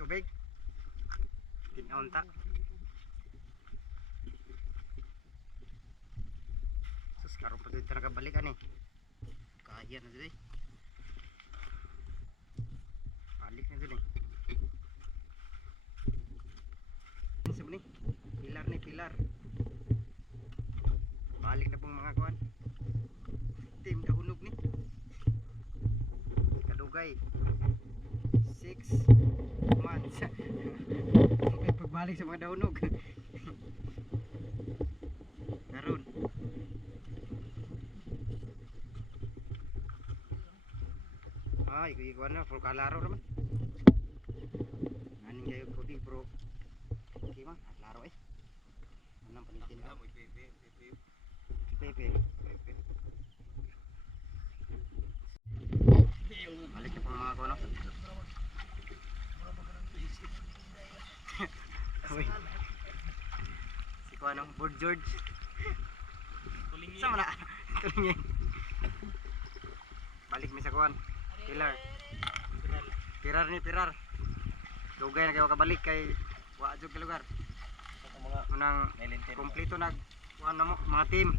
tubig. Tinaunta. Sus, karon pa dito nakabalikan eh. Kaya na dito eh. Balik na dito eh. Sabi ni, pilar ni pilar. Balik na pong mga kuan. Team dahunog ni. Kadugay. 6 months. May pagbalik sa mga dahunog. Karon. Ikaw na, full kalaro naman. Aning kayo kodi bro. Okay man, laro eh. Anong panitin ka? Pepe. Balik na po mga kono. Si Kuano, Board George. Sama na. Tulingin. Balik mi sa kuan. Pilar. Pirar ni pirar. Dugay na kayo kabalik kay wa jud ka lugar. Manang kompleto nag kuan na mo mga team.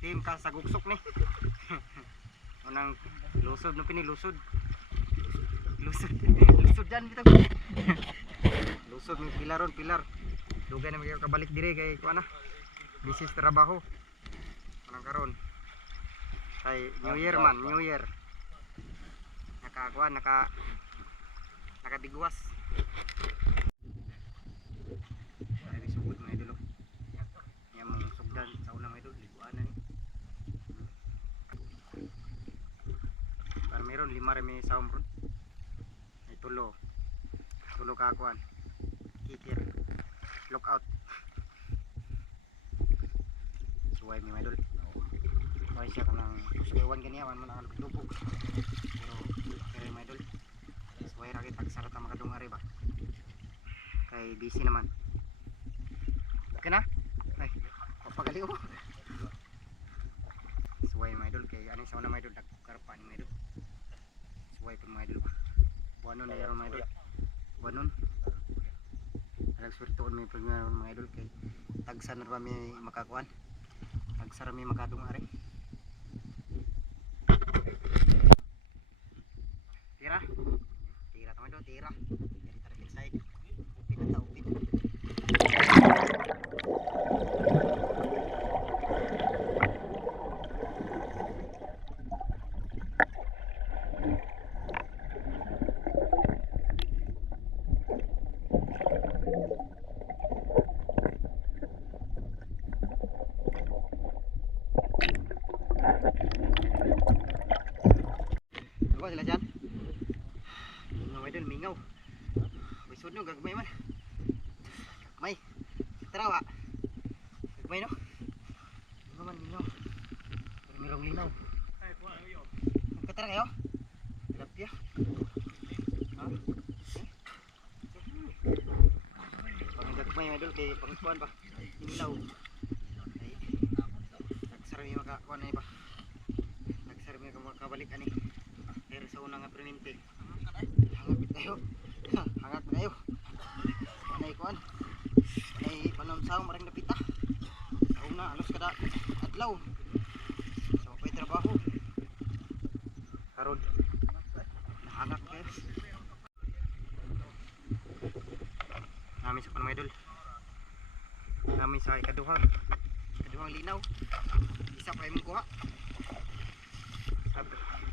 Team ka sa gugsok ni. Manang lusod no pinilusod. Lusod dyan bitaw. Lusod mi pilaron pilar. Dugay na kayo kabalik dire kay kuan na. Bisis trabaho. Manang karon. Kay New Year man, New Year. Nakakuan, nakabigwas. Ay sugod mga idol. Yang mong sugdan sa unang idol, liguan na ni. Para meron 5 remi saum ron. Ay tulo kakuan. Kikir. Lockout. Suway mi mga idol. Kaya siya kanang susuewan kaniya man nakalupog. Pero may idol. Suway ra kita sarata makadungari ba. Kay busy naman. Kana? Ay, papagaliw. Suway mga idol kay ani sa una mga idol nagkarpa ni mga idol. Suway pud mga idol ba. Buwanon na yaro mga idol. Buwanon. Alag surtuon mi pud mga idol kay tagsan ra mi makakuan. Tagsara mi makadungari. Tira teman-teman, tira dari target side upin atau upin apa sila dyan? Mingaw. May sud no gagmay man. May. Tarawa. Gagmay no. Mingaw man mingaw. Pero mirong linaw. Ay kuha yo. Nagkatara kayo? Tilapia. Ha? Pag gagmay mga idol kay pangkuan ba? Inilaw. Ay. Nagsara mi makakuan ay ba? Nagsara mi makabalik ani. Pero sa unang aprenente. Hangat na kayo. Panay kuan. Panay panonsaw maring napita. Sa una alos kada adlaw. So pay trabaho. Karon nahangat guys. Nami sa panay idol. Nami sa ikaduhang linaw. Isa pa imong kuha.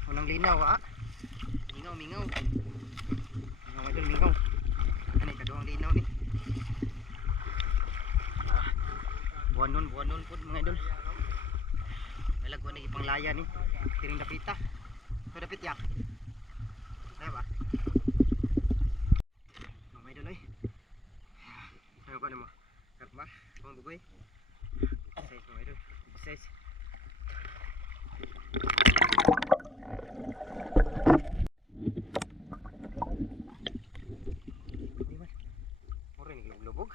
Unang linaw ha. Mingaw. Mingaw idol, mingaw. Ano ikaduhang linaw ni. Buwanon po mga idol. Nalagwan na ipanglaya ni. Tiring dapita. So dapit ya. Saya ba? Mga idol ay. Ano ko mo? Karma, pang bugoy. Size mga idol. Size. Lubog.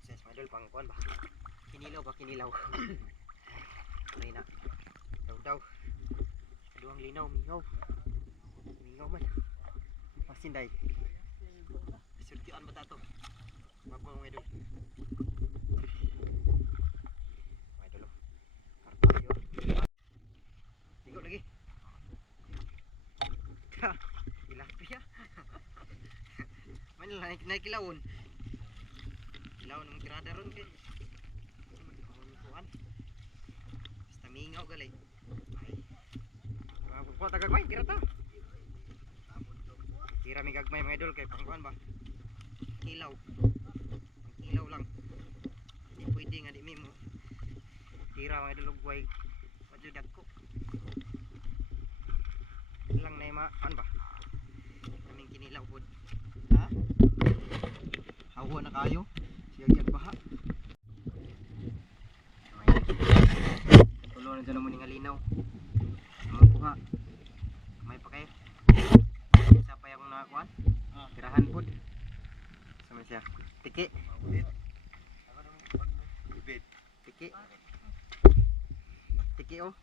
Ses madol pangkuan ba? Kinilaw. Ay na. Daw. Ang linaw, mingaw. Mingaw man. Pasinday. Surtian ba tato? Wag mo mga idol. Mga idol. Karpayo. Tingko lagi. Tilapia. Man naik kilawon. Kilawon ng tirada ron kay. Kuan. Basta mingaw galay. Ay. Kuha tagagmay, tira ta. Tira mi gagmay mga idol kay pangkuan ba. Kilaw. Ang kilaw lang. Hindi pwede nga di mo. Tira mga idol ugway. Medyo dagko. Lang na ima an ba. Kaming kinilaw pod. Ha? Hawa na kayo. Siyag baha. Tulo na dyan mo ning alinaw. Amang kuha. May pa kayo. Isa pa yung nakakuan. Tirahan pod. Sama siya. Tiki. Tiki. Tiki oh.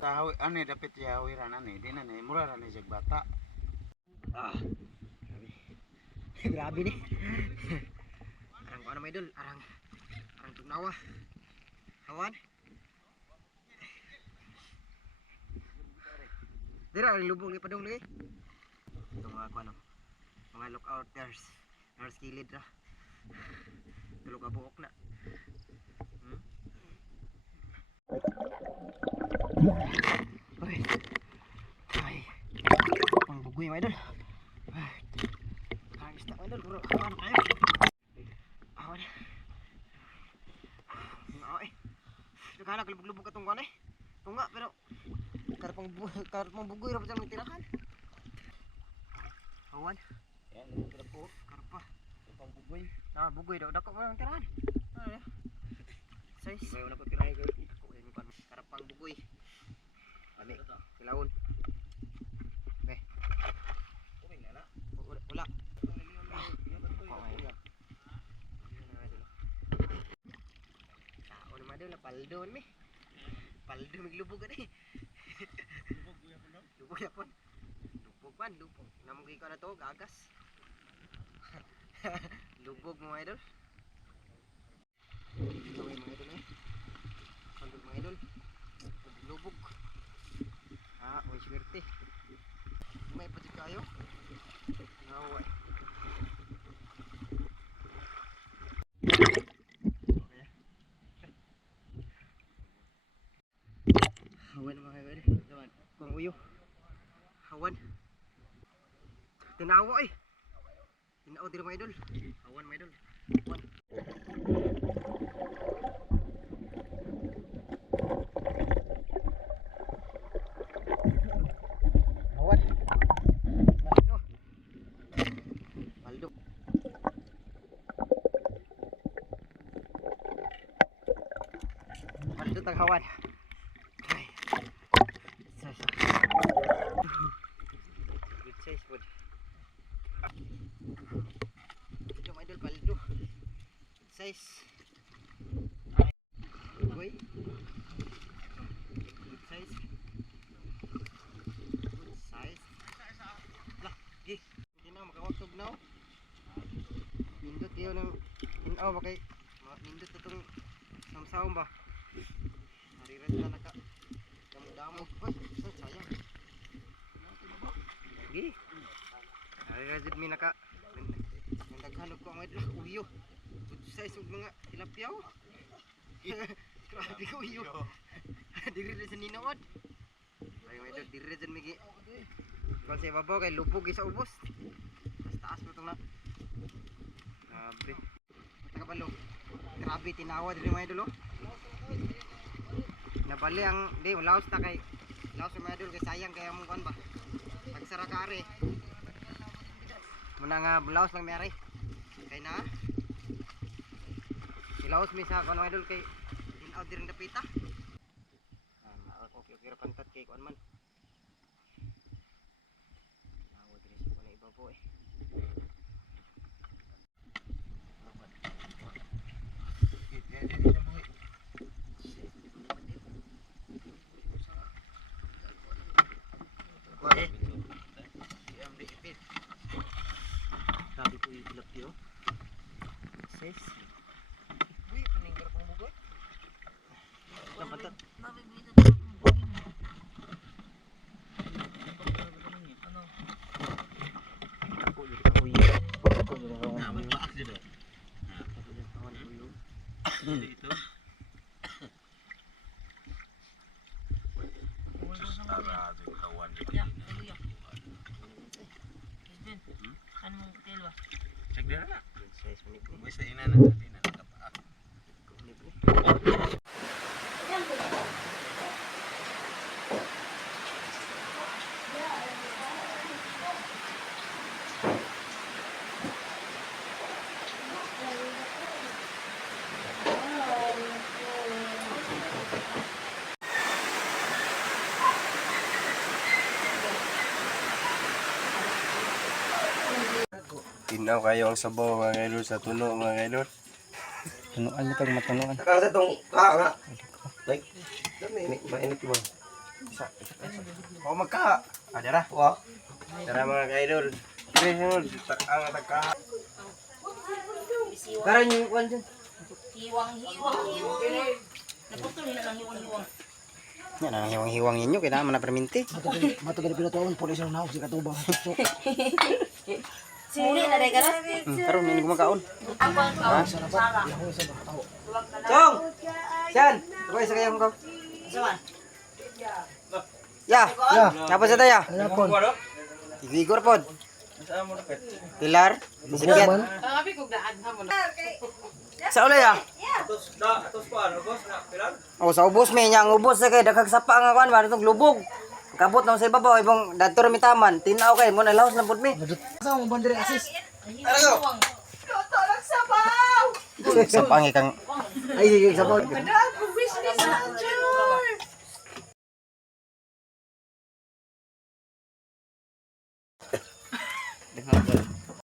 Tahu ane dapat ya wiran ane di nane murah ane jag bata. Ah. Grabe ni. Arang ko na may idol, arang tugnawa. Hawan. Dira ang lubog ni padong lagi. Ito mga ano. Mga lookouters. Nars kilid ra. Tulog ka buok na. Ay. Ay. Pang bugoy mga idol. Ay. Hangis na mga idol, pero awan kayo. Awan. Ay. Naghanap lubog-lubog ka itong kuwan eh. Tunga pero karpang bugoy ra pa siyang tirahan. Awan. Yan, karpo, Karpa. pang bugoy. Nah, bugoy daw dako pa ang tirahan. Ano ya? Size. May una ko tiray ko. Karpang bugoy. Ani, kilawon. Be. Uy na. Wala. Ano madol na paldo mi. Paldo miglubog ani. Lubog yapon. Lubog man, lubog. Namong gi ko na to, gagas. Lubog mo idol. Ito mga idol eh. Kandol mga idol. Lubog. Ah, may swerte. May pati kayo. Naway. Hawan mga idol. Kung uyo. Hawan. Tinawa eh. Tinawa dito mga idol. Hawan mga idol. Hawan. Hawan. Paldo. Paldo. Paldo tag hawan. Ay. Good size food. Ito mga idol, paldo. Good size. Uy. Good size. Good size. Lah, gi. Hindi na makawaktog na. Nindot yun ng tinaw ba kay nindot itong samsawang ba. Nariras na naka damo-damo. Ay, sayang. Gi. Nariras din mi naka naghanap ko ang mga uyo. Good size ng mga tilapia. Grabe ko uyo. Diri rin sa ninawad. Ay mga idol, diri rin migi. Kung sa ibabaw kay lubog sa ubos. Taas mo itong na. Grabe. Mata ka palo. Grabe, tinawad rin mga idol. Nabali ang, di, laos ta kay. Laos sa mga idol kay sayang kaya mong kuhan ba. Pagsara ka ari. Muna nga laos lang may ari. Kay na. Ilaos mi sa kuhan mga idol kay. Tinaw din dapita. Okay, pantat kay kuhan man. Nawad rin sa kuhan iba po eh. Dira na. Size mo ni. May sa ina na di na nakapaa. Tinaw kayo ang sabaw mga kaidol sa tuno mga kaidol. Tunuan mo tag matunuan. Nakasa tong nga. Like, mainit mo. O magka. Adara, wa. Tara mga kaidol. Kaidol, ang ataka. Karon yung kwan dyan. Hiwang. Naputol na lang hiwang. Yan ang hiwang-hiwang ninyo, kailangan man na perminti. Matagal pinatuon pulis ang naog si katubang. Suli na rin ka na? Karon hindi kumakaon. Ako ang kaon. Sara. Chong! Yan! Okay, sa kayong ko. Saman. Ya! Ngapa sa tayo? Ayapon. Igor pod. Pilar? Sikyat? Sa ulay ah? Oh, sa ubos may niya. Ang ubos na kay daghang sapa nga kuan ba itong lubog. Kabot na sa ibabaw ibang dato ra mi taman. Tinaw kay mo na lahos na pud mi. Asa mo bandiri asis? Hiwang. Sa pangi kang Ay sige sa pod.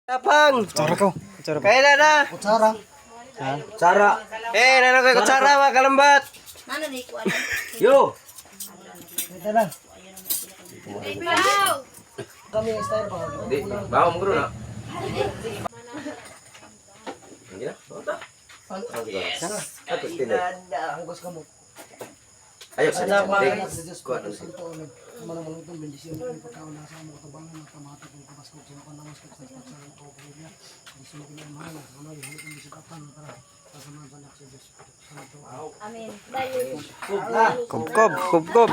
Tapang. Cara ko. Cara pa. Kailan na? Kutsara. Cara. Nano kay kutsara mga kalambat. Nano ni ko Yo. Ito lang. Wow! Kami ang style pa. Di, bawa mo na. Hindi na. Bota. Ako tinay. Hugas ka mo. Ayo sa Salamat di. sa Diyos ko. Santo amen. Manang itong bendisyon ng pagkaon na sa mga tabangan ng kamata kung kabasko sa mga namas ko sa pagsalan ko pamilya. Ang sunod ng mahal. Ano yung halitong bisikatan para sa mga banak sa Diyos. Santo. Amen. Kubkob.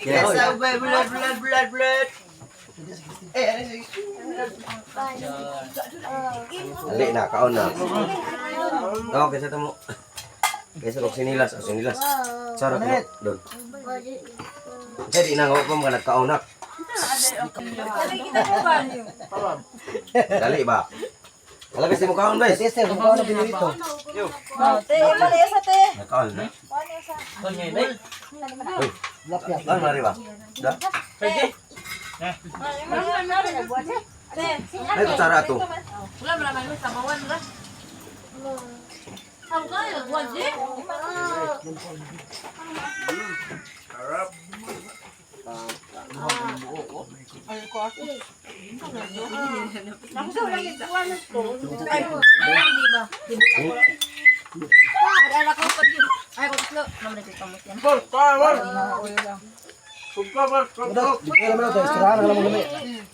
Yes. Ali na kaon na. Oh, kaysa tamo. Kaysa kog sinilas, sinilas. Sarap mo doon. Jadi nang ako mo kanat kaon nak. Dali ba? Wala kasi mo kaon ba? Tester, kung paano pinili ito? Kaon na. Lapya. Kaon mari ba? Da. Ay kutsara to. Wala mo naman sa bawan ba? Ang kaya, buwan di? Nakusaw lang yung buwan na to. Ay, hindi ba? Ada ko pa din. Ay, ko tlo. Naman ito kamot yan. Bigyan naman ito. Istirahan na lang mo namin.